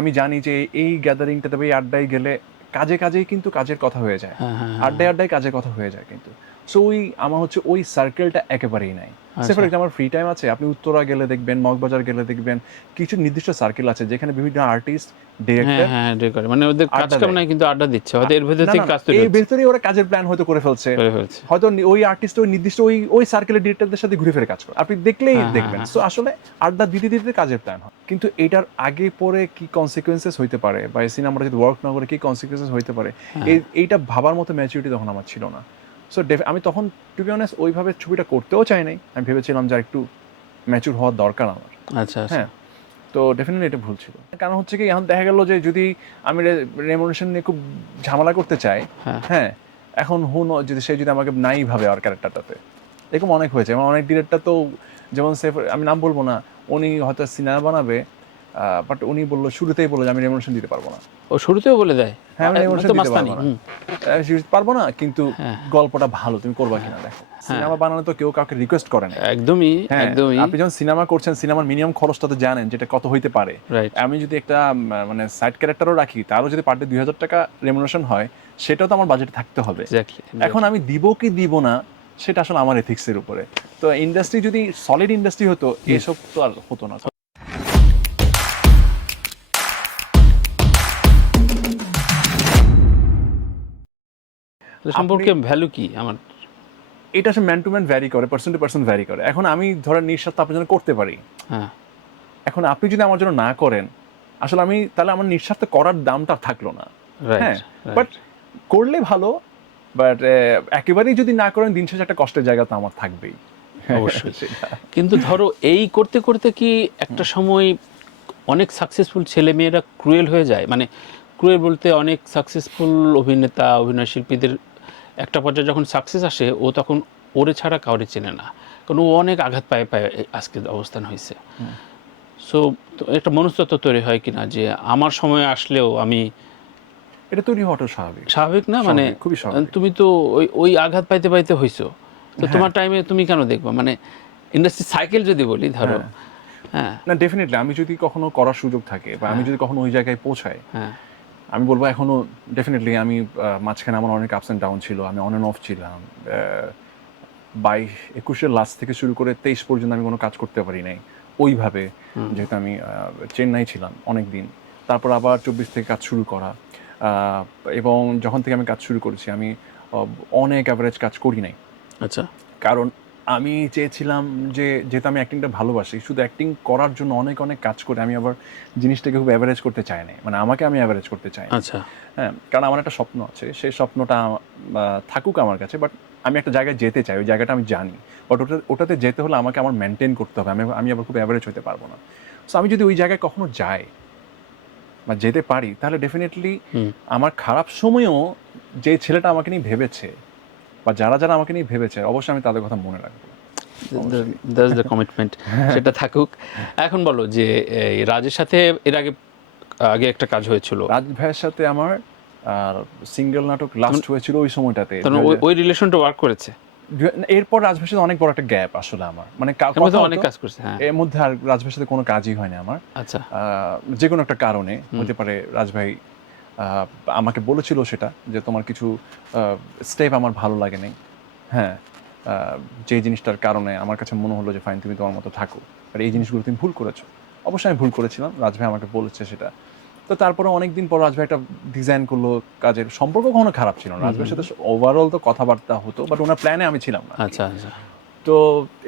আমি জানি যে এই গ্যাদারিংটাতে বা এই আড্ডায় গেলে কাজেই কিন্তু কাজের কথা হয়ে যায়, আড্ডায় কাজের কথা হয়ে যায় কিন্তু। সো আমার হচ্ছে ওই সার্কেলটা একেবারেই নাই। সে ফর এক্সাম্পল আমার ফ্রি টাইম আছে, আপনি উত্তরা গেলে দেখবেন, মগবাজার গেলে দেখবেন কিছু নির্দিষ্ট সার্কেল আছে যেখানে বিভিন্ন আর্টিস্ট, ডিরেক্টর মানে ওদের কাজ কাম নাই কিন্তু আড্ডা দিচ্ছে, হয়তো এর ভেতর থেকে কাজ তৈরি এই হচ্ছে। ভেতরেই ওরা কাজের প্ল্যান হয়তো করে ফেলছে, হয়তো ওই আর্টিস্ট ওই নির্দিষ্ট ওই সার্কেলের ডিরেক্টরদের সাথে ঘুরে ফিরে কাজ করে, আপনি দেখলেই দেখবেন। সো আসলে আড্ডা দিতে দিতে কাজের প্ল্যান হয়, কিন্তু এটার আগে পরে কি কনসিকুয়েন্সেস হইতে পারে বা এই সিনেমাটা যদি ওয়ার্ক না করে কি কনসিকুয়েন্সেস হইতে পারে, এইটা ভাবার মতো ম্যাচুরিটি তখন আমার ছিল না। সো আমি তখন টু বি অনেস্ট ওইভাবে ছবিটা করতেও চাই নাই, আমি ভেবেছিলাম যে একটু ম্যাচুর হওয়ার দরকার আমার। আচ্ছা হ্যাঁ, তো ডেফিনেটলি এটা ভুল ছিল। কারণ হচ্ছে কি এখন দেখা গেল যে যদি আমি রেমুনারেশন নিয়ে খুব ঝামেলা করতে চাই, হ্যাঁ এখন যদি সে যদি আমাকে নাই ভাবে আর ক্যারেক্টারটাতে, এরকম অনেক হয়েছে। এবং অনেক ডিরেক্টর তো যেমন আমি নাম বলবো না, উনি হয়তো সিনেমা বানাবে বাট উনি শুরুতেই বললো যে আমি রেমুনারেশন দিতে পারবো না। ও শুরুতেও বলে দেয় হ্যাঁ আমি রেমুনারেশন দিতে পারবো না, কিন্তু গল্পটা ভালো, তুমি করবা কিনা দেখো। সিনেমা বানানো তো কেউ কাউকে রিকোয়েস্ট করে না। একদমই। আপনি যখন সিনেমা করছেন, সিনেমার মিনিমাম খরচটা তো জানেন যেটা কত হইতে পারে। আমি যদি একটা মানে সাইড ক্যারেক্টারও রাখি, তারও যদি পার ডে 2000 টাকা রেমুনারেশন হয়, সেটাও তো আমার বাজেটে থাকতে হবে। এখন আমি দিব কি দিব না সেটা আসলে আমার এথিক্সের উপরে। তো ইন্ডাস্ট্রি যদি সলিড ইন্ডাস্ট্রি হতো, এসব তো আর হতো না। সম্পর্কে ভ্যালু কি আমার? এটা আসলে ম্যান টু ম্যান ভ্যারি করে, পার্সন টু পার্সন ভ্যারি করে। এখন আমি ধরেন নিঃস্বার্থ আপনার জন্য করতে পারি, এখন আপনি যদি আমার জন্য না করেন, আসলে আমি তাহলে আমার নিঃস্বার্থ করার দামটা থাকলো না। হ্যাঁ, বাট করলে ভালো, বাট একেবারেই যদি না করেন, দিন শেষে একটা কষ্টের জায়গা তো আমার থাকবেই। অবশ্যই। কিন্তু ধরো এই করতে করতে কি একটা সময় অনেক সাকসেসফুল ছেলে মেয়েরা ক্রুয়েল হয়ে যায়? মানে ক্রুয়েল বলতে অনেক সাকসেসফুল অভিনেতা অভিনয় শিল্পীদের একটা পর্যায়ে যখন সাকসেস আসে, ও তখন ওরে ছাড়া কাউরে চেনে না, কারণ ও অনেক আঘাত পায়ে পায়ে আজকে অবস্থান হয়েছে। সো একটা মনস্তত্ত্ব তৈরি হয় কিনা যে আমার সময় আসলেও আমি, এটা তৈরি হওয়াটা স্বাভাবিক না? মানে খুবই স্বাভাবিক। তুমি তো ওই আঘাত পাইতে পাইতে হইছো, তো তোমার টাইমে তুমি কেন দেখবা? মানে ইন্ডাস্ট্রি সাইকেল যদি বলি ধরো, না ডেফিনেটলি আমি যদি কখনো করার সুযোগ থাকে বা আমি যদি কখনো ওই জায়গায় পৌঁছাই, আমি বলবো এখনো ডেফিনেটলি আমি মাঝখানে আমার অনেক আপস অ্যান্ড ডাউন ছিল, আমি অন অ্যান্ড অফ ছিলাম। 21-এর লাস্ট থেকে শুরু করে 23 পর্যন্ত আমি কোনো কাজ করতে পারি নাই ওইভাবে, যেহেতু আমি চেন্নাই ছিলাম অনেক দিন। তারপর আবার 24 থেকে কাজ শুরু করা, এবং যখন থেকে আমি কাজ শুরু করেছি আমি অনেক অ্যাভারেজ কাজ করি নাই। আচ্ছা, কারণ আমি চেয়েছিলাম যে যেহেতু আমি অ্যাক্টিংটা ভালোবাসি, শুধু অ্যাক্টিং করার জন্য অনেক অনেক কাজ করে আমি আবার জিনিসটাকে খুব অ্যাভারেজ করতে চাই না, মানে আমাকে আমি অ্যাভারেজ করতে চাই না। আচ্ছা, হ্যাঁ, কারণ আমার একটা স্বপ্ন আছে, সেই স্বপ্নটা থাকুক আমার কাছে, বাট আমি একটা জায়গায় যেতে চাই, ওই জায়গাটা আমি জানি, বাট ওটাতে যেতে হলে আমাকে আমার মেনটেন করতে হবে, আমি আবার খুব অ্যাভারেজ হতে পারবো না। সো আমি যদি ওই জায়গায় কখনো যাই বা যেতে পারি, তাহলে ডেফিনেটলি আমার খারাপ সময়েও যে ছেলেটা আমাকে নিয়ে ভেবেছে বা যারা যারা আমাকে নিয়ে ভেবেছে, অবশ্যই আমি তাদের কথা মনে রাখবো। দ্যাটস দ্য কমিটমেন্ট, সেটা থাকুক। এখন বলো যে রাজের সাথে এর আগে একটা কাজ হয়েছিল, রাজ ভাইয়ের সাথে আমার সিঙ্গেল নাটক লাস্ট হয়েছিল ওই সময়টাতে। ওই রিলেশনটা ওয়ার্ক করেছে। এরপর রাজভাইয়ের সাথে অনেক বড় একটা গ্যাপ আসলে আমার, মানে অনেক কাজ করছে, এর মধ্যে আর রাজভাইয়ের সাথে কোনো কাজই হয় না আমার। আচ্ছা, যে কোনো একটা কারণে হতে পারে, রাজভাই আমাকে বলেছিল সেটা, যে তোমার কিছু স্টেপ আমার ভালো লাগে নাই। হ্যাঁ, যে জিনিসটার কারণে আমার কাছে মনে হলো যে ফাইন, তুমি তোমার মতো থাকো, আর এই জিনিসগুলো তুমি ভুল করেছো। অবশ্যই আমি ভুল করেছিলাম, রাজভাই আমাকে বলেছে সেটা। তো তারপরে অনেকদিন পর রাজভাই একটা ডিজাইন করলো, কাজের সম্পর্ক কখনো খারাপ ছিল না, রাজভাইয়ের সাথে ওভারঅল তো কথাবার্তা হতো, বাট ওনার প্ল্যানে আমি ছিলাম না। আচ্ছা আচ্ছা। তো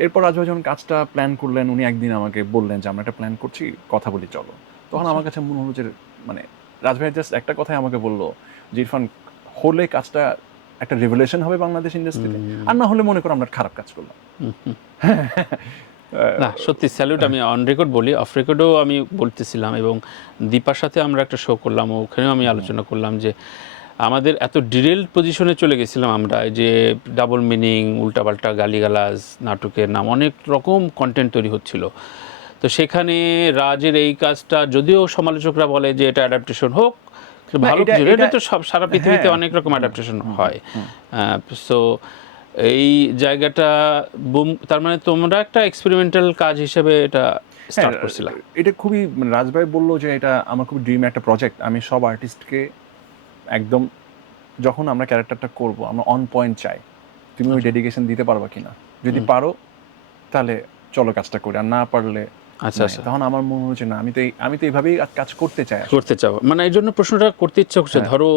এরপর রাজভাই যখন কাজটা প্ল্যান করলেন, উনি একদিন আমাকে বললেন যে আমরা একটা প্ল্যান করছি, কথা বলি চলো। তখন আমার কাছে মনে হলো যে মানে রাজভাই জাস্ট একটা কথাই আমাকে বললো যে ইরফান, হলে কাজটা একটা রেভলিউশন হবে বাংলাদেশ ইন্ডাস্ট্রিতে, আর না হলে মনে করো আমরা খারাপ কাজ করলাম। না সত্যি স্যালুট। আমি অন রেকর্ড বলি, অফ রেকর্ডও আমি বলতেছিলাম, এবং দীপার সাথে আমরা একটা শো করলাম, ওখানেও আমি আলোচনা করলাম যে আমাদের এত ডিরেল পজিশনে চলে গেছিলাম আমরা, যে ডাবল মিনিং, উল্টাপাল্টা গালিগালাজ, নাটকের নাম, অনেক রকম কন্টেন্ট তৈরি হচ্ছিল। তো সেখানে রাজের এই কাজটা, যদিও সমালোচকরা বলে যে এটা অ্যাডাপ্টেশন হোক, ভালো কিছু, এটা তো সব সারা পৃথিবীতে অনেক রকম অ্যাডাপ্টেশন হয়। সো এই জায়গাটা তার মানে তোমরা একটা এক্সপেরিমেন্টাল কাজ হিসেবে এটা স্টার্ট করছিলা? এটা খুবই রাজ ভাই বললো যে এটা আমার খুব ড্রিম একটা প্রজেক্ট। আমি সব আর্টিস্টকে একদম যখন আমরা ক্যারেক্টারটা করব আমরা অন পয়েন্ট চাই, তুমি ওই ডেডিকেশন দিতে পারবা কিনা, যদি পারো তাহলে চলো কাজটা করি, আর না পারলে আচ্ছা নাই। আচ্ছা, তখন আমার মনে হচ্ছে না, আমি তো এইভাবেই কাজ করতে চাই আসলে। করতে চাও মানে এই জন্য প্রশ্নটা করতে ইচ্ছা করছে। হ্যাঁ। ধরো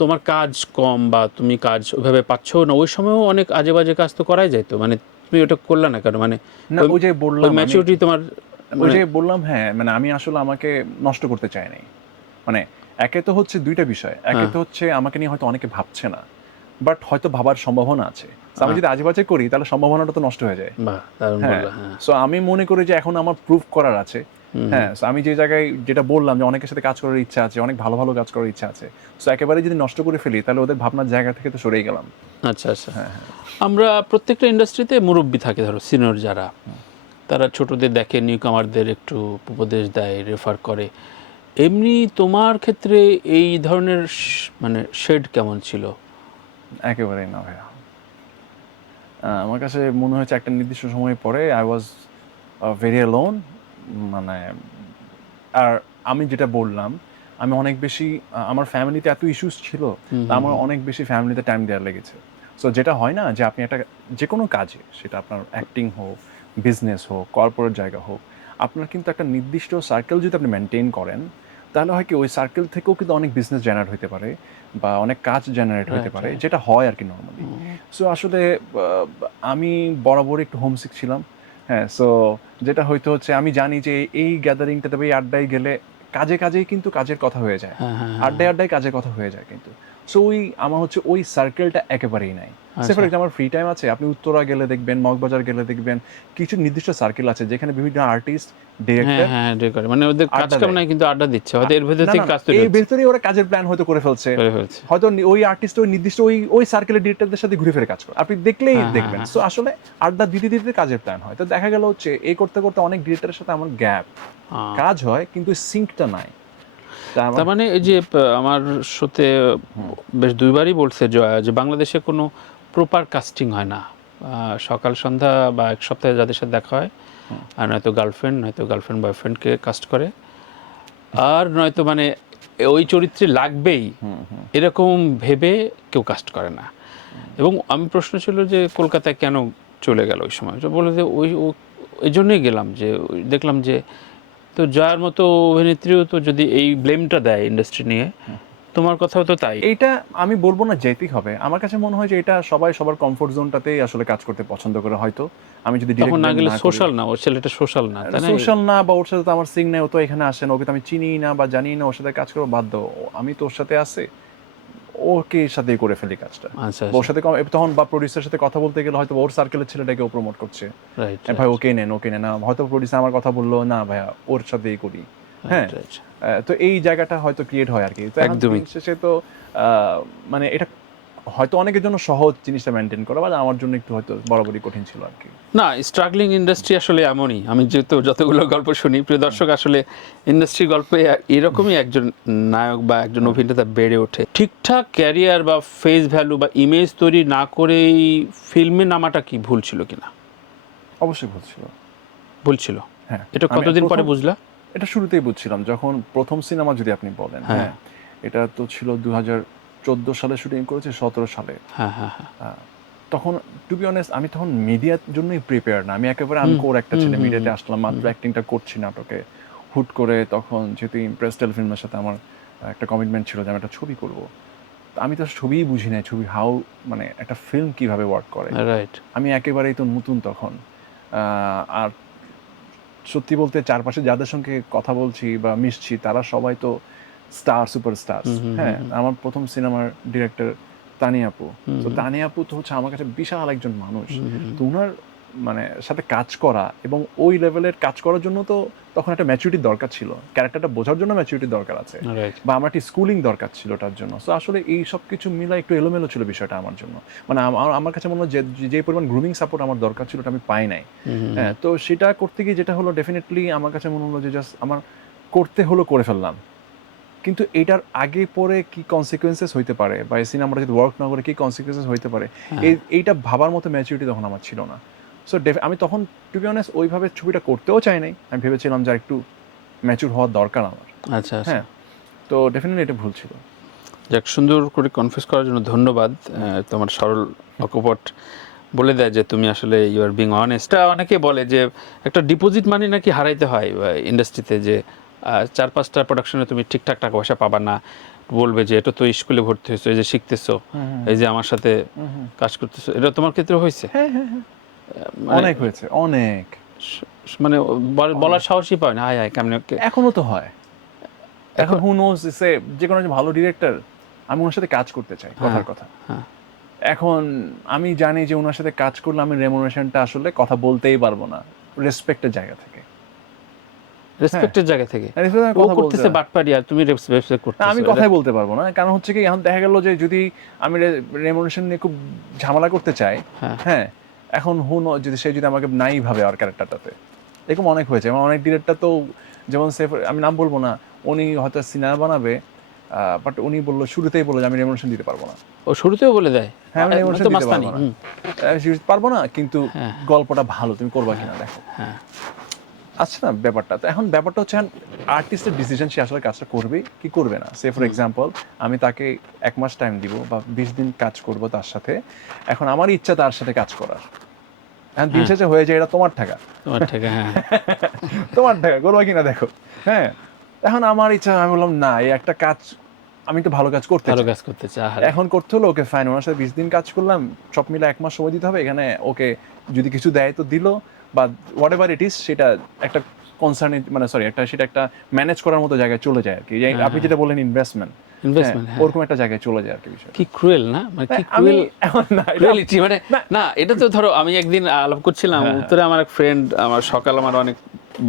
তোমার কাজ কম বা তুমি কাজ ওইভাবে পাচ্ছ না, ওই সময়ও অনেক আজে বাজে কাজ তো করাই যায় তো, মানে তুমি ওটা করলে না কেন? মানে না ওই যে বললাম ওই ম্যাচুরিটি তোমার ওই যে বললাম হ্যাঁ, মানে আমি আসলে আমাকে নষ্ট করতে চাই নাই। মানে একে তো হচ্ছে দুইটা বিষয়, একে তো হচ্ছে আমাকে নিয়ে হয়তো অনেকে ভাবছে না, বাট হয়তো ভাবার সম্ভাবনা আছে। So আমি যদি আজেবাজে করি তাহলে সম্ভাবনাটা তো নষ্ট হয়ে যায়। বাহ, দারুণ হ্যাঁ, বললা, হ্যাঁ। সো আমি মনে করি যে এখন আমার প্রুফ করার আছে। হ্যাঁ, সো আমি যে জায়গায় যেটা বললাম যে অনেকের সাথে কাজ করার ইচ্ছা আছে, অনেক ভালো ভালো কাজ করার ইচ্ছা আছে, সো একেবারে যদি নষ্ট করে ফেলি তাহলে ওদের ভাবনার জায়গা থেকে তো সরেই গেলাম। আচ্ছা আচ্ছা, আমরা প্রত্যেকটা ইন্ডাস্ট্রিতে মুরব্বি থাকে, ধরো সিনিয়র যারা, তারা ছোটদের দেখে, নিউ কামারদের একটু উপদেশ দেয়, রেফার করে। এমনি তোমার ক্ষেত্রে এই ধরনের মানে শেড কেমন ছিল? একেবারেই না ভাইয়া। আমার কাছে মনে হয়েছে একটা নির্দিষ্ট সময় পরে আই ওয়াজ ভেরি অ্যালোন। মানে আর আমি যেটা বললাম, আমি অনেক বেশি আমার ফ্যামিলিতে এত ইস্যুস ছিল, তা আমার অনেক বেশি ফ্যামিলিতে টাইম দেওয়ার লেগেছে। সো যেটা হয় না যে আপনি একটা যে কোনো কাজে, সেটা আপনার অ্যাক্টিং হোক, বিজনেস হোক, কর্পোরেট জায়গা হোক, আপনার কিন্তু একটা নির্দিষ্ট সার্কেল যদি আপনি মেনটেন করেন, তাহলে হয় কি ওই সার্কেল থেকেও কিন্তু অনেক বিজনেস জেনারেট হতে পারে বা অনেক কাজ জেনারেট হতে পারে, যেটা হয় আর কি নর্মালি। সো আসলে আমি বরাবরই একটু হোমসিক ছিলাম। হ্যাঁ, সো যেটা হয়তো হচ্ছে আমি জানি যে এই গ্যাদারিংটাতে বা এই আড্ডায় গেলে কাজেই কিন্তু কাজের কথা হয়ে যায়, আড্ডায় কাজের কথা হয়ে যায় কিন্তু। সো ওই আমার হচ্ছে ওই সার্কেলটা একেবারেই নাই। সে ফর এক্সাম্পল ফ্রি টাইম আছে, আপনি উত্তরা গেলে দেখবেন, মগবাজার গেলে দেখবেন কিছু নির্দিষ্ট সার্কেল আছে যেখানে বিভিন্ন আর্টিস্ট, হ্যাঁ ডিরেক্টর হ্যাঁ, করে মানে ওদের কাজ আড্ডা কাম দেয়। নাই কিন্তু আড্ডা দিচ্ছে, হয়তো এর ভেতর না থেকে না কাজ তৈরি এই হচ্ছে। ভেতরেই ওরা কাজের প্ল্যান হয়তো করে ফেলছে, হয়তো ওই আর্টিস্ট ওই নির্দিষ্ট ওই সার্কেলের ডিরেক্টরদের সাথে ঘুরে ফিরে কাজ করে, আপনি দেখলেই দেখবেন। সো আসলে আড্ডা দিতে দিতে কাজের প্ল্যান হয়, তো দেখা গেল হচ্ছে এই করতে করতে অনেক ডিরেক্টরের সাথে আমার গ্যাপ, কাজ হয় কিন্তু সিঙ্কটা নাই। তার মানে এই যে আমার সাথে বেশ দুইবারই বলছে জয়া যে বাংলাদেশে কোনো প্রপার কাস্টিং হয় না। সকাল সন্ধ্যা বা এক সপ্তাহে যাদের সাথে দেখা হয়, আর নয়তো গার্লফ্রেন্ড বয়ফ্রেন্ডকে কাস্ট করে, আর নয়তো মানে ওই চরিত্রে লাগবেই এরকম ভেবে কেউ কাস্ট করে না। এবং আমি প্রশ্ন ছিল যে কলকাতায় কেন চলে গেল ওই সময়, বলে যে এই জন্যই গেলাম যে দেখলাম যে তো যার মতো অভিনেত্রীও তো যদি এই ব্লেমটা দেয় ইন্ডাস্ট্রি নিয়ে, তোমার কথাও তো তাই। এইটা আমি বলবো না যেতেই হবে, আমার কাছে মনে হয় যে এটা সবাই সবার কমফোর্ট জোনটাতেই আসলে কাজ করতে পছন্দ করে। হয়তো আমি যদি তখন না গেলে সোশ্যাল না, ওর ছেলেটা সোশ্যাল না, তাই না? সোশ্যাল না, বা ওর সাথে তো আমার সিং নেই, ও তো এখানে আসে না, ওকে তো আমি চিনি না বা জানি না, ওর সাথে কাজ করবো বাধ্য, আমি তো ওর সাথে আছি, ওকে সাথেই করে ফেলি কাজটা। আচ্ছা ওর সাথে তখন বা প্রডিউসারের সাথে কথা বলতে গেলে হয়তো ওর সার্কেলের ছেলেটাকে ও প্রমোট করছে, রাইট ভাই ওকে নেন না, হয়তো প্রডিউসার আমার কথা বললো না ভাইয়া ওর সাথেই করি। হ্যাঁ, তো এই জায়গাটা হয়তো ক্রিয়েট হয় আর কি। তো একদমই শেষে তো মানে এটা হয়তো অনেকের জন্য সহজ জিনিসটা মেনটেন করা, বা আমার জন্য একটু হয়তো বরাবরই কঠিন ছিল আর কি। না, স্ট্রাগলিং ইন্ডাস্ট্রি আসলে এমনই। আমি যেহেতু যতগুলো গল্প শুনি, প্রিয় দর্শক, আসলে ইন্ডাস্ট্রি গল্পে এরকমই একজন নায়ক বা একজন অভিনেতা বেড়ে ওঠে। ঠিকঠাক ক্যারিয়ার বা ফেস ভ্যালু বা ইমেজ তৈরি না করেই ফিল্মে নামাটা কি ভুল ছিল কিনা? অবশ্যই ভুল ছিল। হ্যাঁ, এটা কতদিন পরে বুঝলা? এটা শুরুতেই বুঝছিলাম যখন প্রথম সিনেমা যদি আপনি বলেন। হ্যাঁ, এটা তো ছিল 2014 সালে শুটিং করেছে, 17 সালে। তখন টু বি অনেস্ট আমি তখন মিডিয়ার জন্যই প্রিপেয়ার না, আমি একেবারে আনকোর একটা ছেলে, মিডিয়াতে আসলাম মাত্র, অ্যাক্টিংটা করছি নাটকে। হুট করে তখন যেহেতু ইমপ্রেস টেলিফিল্মের সাথে আমার একটা কমিটমেন্ট ছিল যে আমি একটা ছবি করব, আমি তো ছবিই বুঝি নাই, ছবি হাউ মানে একটা ফিল্ম কিভাবে ওয়ার্ক করে। রাইট। আমি একেবারেই তো নতুন তখন। আর সত্যি বলতে চারপাশে যাদের সঙ্গে কথা বলছি বা মিশছি তারা সবাই তো সুপারস্টার। হ্যাঁ, আমার প্রথম সিনেমার ডিরেক্টর তানিয়া আপু। তো তানিয়া আপু তো হচ্ছে আমার কাছে বিশাল একজন মানুষ। তো ওনার মানে সাথে কাজ করা এবং ওই লেভেলের কাজ করার জন্য তো তখন একটা ম্যাচুরিটির দরকার ছিল, ক্যারেক্টারটা বোঝার জন্য ম্যাচুরিটির দরকার আছে, বা আমার একটা স্কুলিং দরকার ছিল তার জন্য। সো আসলে এই সব কিছু মিলে একটু এলোমেলো ছিল বিষয়টা আমার জন্য। মানে আমার কাছে মনে হয় যে পরিমাণ গ্রুমিং সাপোর্ট আমার দরকার ছিল ওটা আমি পাই নাই। হ্যাঁ, তো সেটা করতে গিয়ে যেটা হলো, ডেফিনেটলি আমার কাছে মনে হলো যে জাস্ট আমার করতে হলো, করে ফেললাম। কিন্তু এটার আগে পরে কি কনসিকুয়েন্সেস হইতে পারে, বা এই সিনেমাটা যদি ওয়ার্ক না করে কি কনসিকুয়েন্সেস হইতে পারে, এইটা ভাবার মতো ম্যাচুরিটি তখন আমার ছিল না। সো আমি তখন টু বি অনেস্ট ওইভাবে ছবিটা করতেও চাই নাই, আমি ভেবেছিলাম যে একটু ম্যাচুর হওয়ার দরকার আমার। আচ্ছা আচ্ছা। হ্যাঁ, তো ডেফিনেটলি এটা ভুল ছিল। যাক, সুন্দর করে কনফিউজ করার জন্য ধন্যবাদ। তোমার সরল অকপট বলে দেয় যে তুমি আসলে ইউ আর বিং অনেস্ট। অনেকে বলে যে একটা ডিপোজিট মানি নাকি হারাইতে হয় ইন্ডাস্ট্রিতে, যে 4-5টা প্রোডাকশনে তুমি ঠিকঠাক টাকা পয়সা পাবা না, বলবে যে এটা তো স্কুলে ভর্তি হয়েছো, এই যে শিখতেছো, এই যে আমার সাথে কাজ করতেছো। এটা তোমার ক্ষেত্রে হয়েছে? হ্যাঁ, অনেক হয়েছে, অনেক। মানে বলার সাহসই পায় না, হায় হায় কেমনে। এখনো তো হয়। এখন হু নোজ সে যে কোনো ভালো ডিরেক্টর, আমি ওনার সাথে কাজ করতে চাই, কথার কথা। এখন আমি জানি যে ওনার সাথে কাজ করলে আমি রেমুনারেশনটা আসলে কথা বলতেই পারবো না, রেসপেক্টের জায়গা থেকে। রেসপেক্টের জায়গা থেকে ও কথা করতেছে বাটপারি, আর তুমি রেসপেক্ট করতেছো। আমি কথাই বলতে পারবো না, কারণ হচ্ছে কি এখন দেখা গেল যে যদি আমি রেমুনারেশন নিয়ে খুব ঝামেলা করতে চাই, হ্যাঁ, এখন যদি সে যদি আমাকে নাই ভাবে আর ক্যারেক্টারটাতে, এরকম অনেক হয়েছে। আমার অনেক ডিরেক্টর তো, যেমন আমি নাম বলবো না, উনি হয়তো সিনেমা বানাবে, বাট উনি বললো শুরুতেই বললো যে আমি রেমুনেশন দিতে পারবো না। ও শুরুতেও বলে দেয় হ্যাঁ আমি রেমুনেশন দিতে পারবো না, পারবো না, কিন্তু গল্পটা ভালো, তুমি করবা কিনা দেখো। আচ্ছা না ব্যাপারটা তো, এখন ব্যাপারটা হচ্ছে আর্টিস্টের ডিসিশন, সে আসলে কাজটা করবে কি করবে না। সে ফর এক্সাম্পল আমি তাকে 1 মাস টাইম দিব বা 20 দিন কাজ করব তার সাথে, এখন আমার ইচ্ছা তার সাথে কাজ করার, এখন দিন শেষে হয়ে যায় এটা তোমার টাকা, তোমার টাকা, করবা কিনা দেখো। হ্যাঁ, এখন আমার ইচ্ছা, আমি বললাম না, এই একটা কাজ আমি তো ভালো কাজ করতে চাই, এখন করতে হলো, ওকে ফাইন, ওনার সাথে 20 দিন কাজ করলাম, সব মিলে 1 মাস সময় দিতে হবে। এখানে ওকে যদি কিছু দেয় তো দিল, বা হোয়াট এভার ইট ইজ, সেটা একটা কনসার্ন, মানে সরি একটা, সেটা একটা ম্যানেজ করার মতো জায়গায় চলে যায় আর কি। আপনি যেটা বললেন ইনভেস্টমেন্ট, ওরকম একটা জায়গায় চলে যায় আর কি বিষয়। কি ক্রুয়েল না, মানে কি ক্রুয়েল রিয়েলিটি। মানে না, এটা তো ধরো আমি একদিন আলাপ করছিলাম উত্তরে, আমার এক ফ্রেন্ড, আমার সকাল, আমার অনেক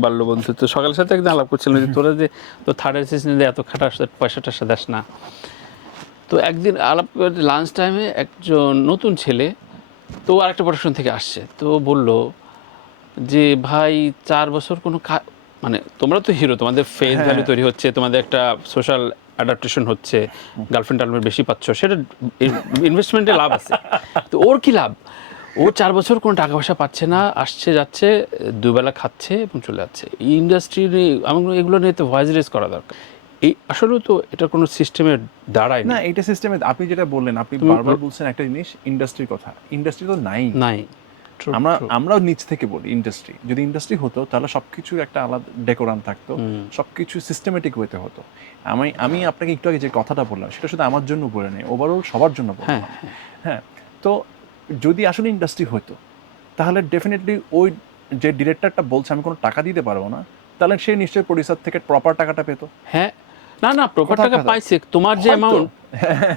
বাল্য বন্ধু, তো সকালের সাথে একদিন আলাপ করছিলাম যে তোরা যে তো থার্ড অ্যাসিস্ট্যান্ট এত খাটাস, পয়সা টয়সা দাস না। তো একদিন আলাপ লাঞ্চ টাইমে একজন নতুন ছেলে, তো আরেকটা প্রোডাকশন থেকে আসছে, তো বললো যে ভাই 4 বছর কোনো মানে তোমরা তো হিরো, তোমাদের ফেস ভ্যালু তৈরি হচ্ছে, তোমাদের একটা সোশ্যাল অ্যাডাপ্টেশন হচ্ছে, গার্লফ্রেন্ড টার্লফ্রেন্ড বেশি পাচ্ছ, সেটা ইনভেস্টমেন্টে লাভ আছে। তো ওর কি লাভ? ও 4 বছর কোনো টাকা পয়সা পাচ্ছে না, আসছে যাচ্ছে, দুবেলা খাচ্ছে এবং চলে যাচ্ছে। এই ইন্ডাস্ট্রি এগুলো নিয়ে তো ভয়েস রেজ করা দরকার। এই আসলে তো এটা কোনো সিস্টেমের দাঁড়ায় না, এটা সিস্টেমে আপনি যেটা বললেন, আপনি বারবার বলছেন একটা জিনিস, ইন্ডাস্ট্রির কথা। ইন্ডাস্ট্রি তো নাই। আমরাও নিচ থেকে বলি ইন্ডাস্ট্রি। যদি ইন্ডাস্ট্রি হতো তাহলে সবকিছু একটা আলাদা ডেকোরাম থাকতো, সবকিছু সিস্টেমেটিক হইতে হতো। আমি আপনাকে একটু আগে যে কথাটা বললাম, সেটা শুধু আমার জন্য বলে নেই, ওভারঅল সবার জন্য বললাম। হ্যাঁ, তো যদি আসলে ইন্ডাস্ট্রি হতো তাহলে ডেফিনেটলি ওই যে ডিরেক্টরটা বলছে আমি কোনো টাকা দিতে পারবো না, তাহলে সে নিশ্চয়ই প্রডিউসার থেকে প্রপার টাকাটা পেতো। হ্যাঁ, না প্রপার টাকা পাইছে, তোমার যে অ্যামাউন্ট,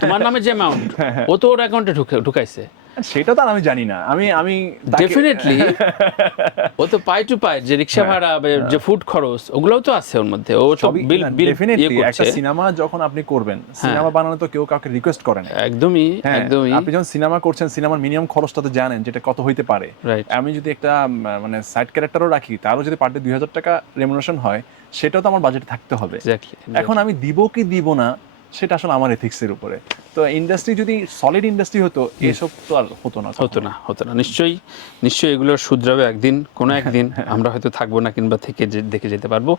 তোমার নামে যে অ্যামাউন্ট, ও তো ওর অ্যাকাউন্টে ঢুকাইছে, সেটা তো আমি জানি না। আমি ডেফিনেটলি ও তো পাই টু পাই, যে রিকশা ভাড়া, যে ফুড খরচ, ওগুলোও তো আছে ওর মধ্যে। ও সব বিল ডেফিনেটলি। একটা সিনেমা যখন আপনি করবেন, সিনেমা বানানো তো কেউ কাউকে রিকোয়েস্ট করে না। একদমই। আপনি যখন সিনেমা করছেন, সিনেমার মিনিমাম খরচটা তো জানেন যেটা কত হইতে পারে। আমি যদি একটা মানে সাইড ক্যারেক্টারও রাখি, তারও যদি পার ডে 2000 টাকা রেমুনারেশন হয়, সেটাও তো আমার বাজেটে থাকতে হবে। এখন আমি দিব কি দিব না, সেটা আসলে আমার এথিক্সের উপরে। তো ইন্ডাস্ট্রি যদি সলিড ইন্ডাস্ট্রি হতো, এসব তো আর হতো না। নিশ্চয়ই এগুলো শুধরাবে একদিন, কোনো একদিন আমরা হয়তো থাকবো না, কিংবা থেকে দেখে যেতে পারবো।